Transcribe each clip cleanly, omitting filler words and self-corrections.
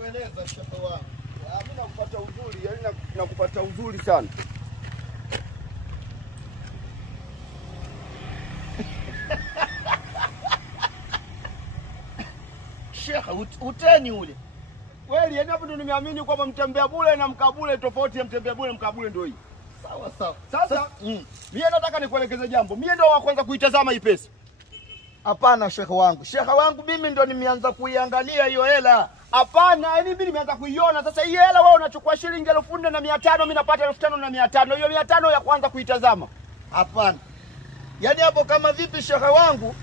kueleza shehe wangu. Mimi nakupata uzuri, yani nakupata uzuri sana. Shehe uteni ule. Kweli yani hapo ndo nimeamini kwamba mtembea bure na mkabule tofauti ya mtembea bure mkabule ndio hii. Sawa sawa. Sasa mimi nataka nikuelekeze jambo. Mimi ndio wa kwanza kuitazama hii pesa. Hapana shehe wangu. Shehe wangu mimi ndo nimeanza kuiangalia hiyo hela. Hapana, yani mimi nimeanza kuiona. Sasa hii hela wewe unachukua shilingi 4,500, mimi napata 5,500. Hiyo 500 ya kwanza kuitazama. Hapana. Yaani hapo kama vipi shehe wangu?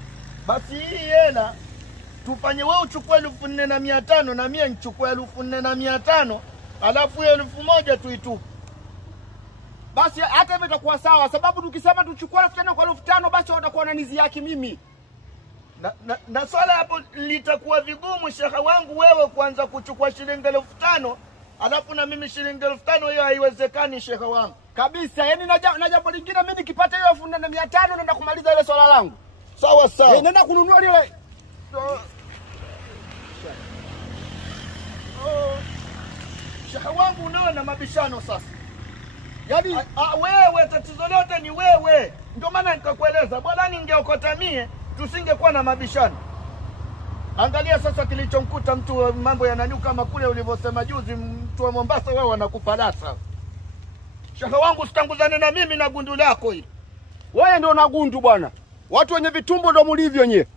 Basi hii hela tufanye wewe uchukue 4,500 na mimi nichukue 4,500, alafu hiyo 1,000 tuitupe. Basi hata hivyo itakuwa sawa, sababu tukisema tuchukue 5,000 kwa 5,000 basi watakuwa na nizi yake mimi. Na swala hapo litakuwa vigumu shehe wangu wewe kuanza kuchukua shilingi 5,000 alafu na mimi shilingi 5,000, hiyo haiwezekani shehe wangu. Kabisa, yani na jambo lingine mimi nikipata hiyo 4,500 naenda kumaliza ile swala langu. Sawa sawa. Naenda kununua lile. Shehe wangu unaona mabishano sasa. Yaani wewe tatizo lote ni wewe. Ndio maana nikakueleza bwana ningeokota mie tusingekuwa na mabishano. Angalia sasa kilichomkuta mtu mambo yananyuka kama kule ulivyosema juzi mtu wa Mombasa wewe anakupa dasa. Shehe wangu usitanguzane na mimi na gundu lako hili. Wewe ndio una gundu bwana. Watu wenye vitumbo ndio mlivyo nyewe.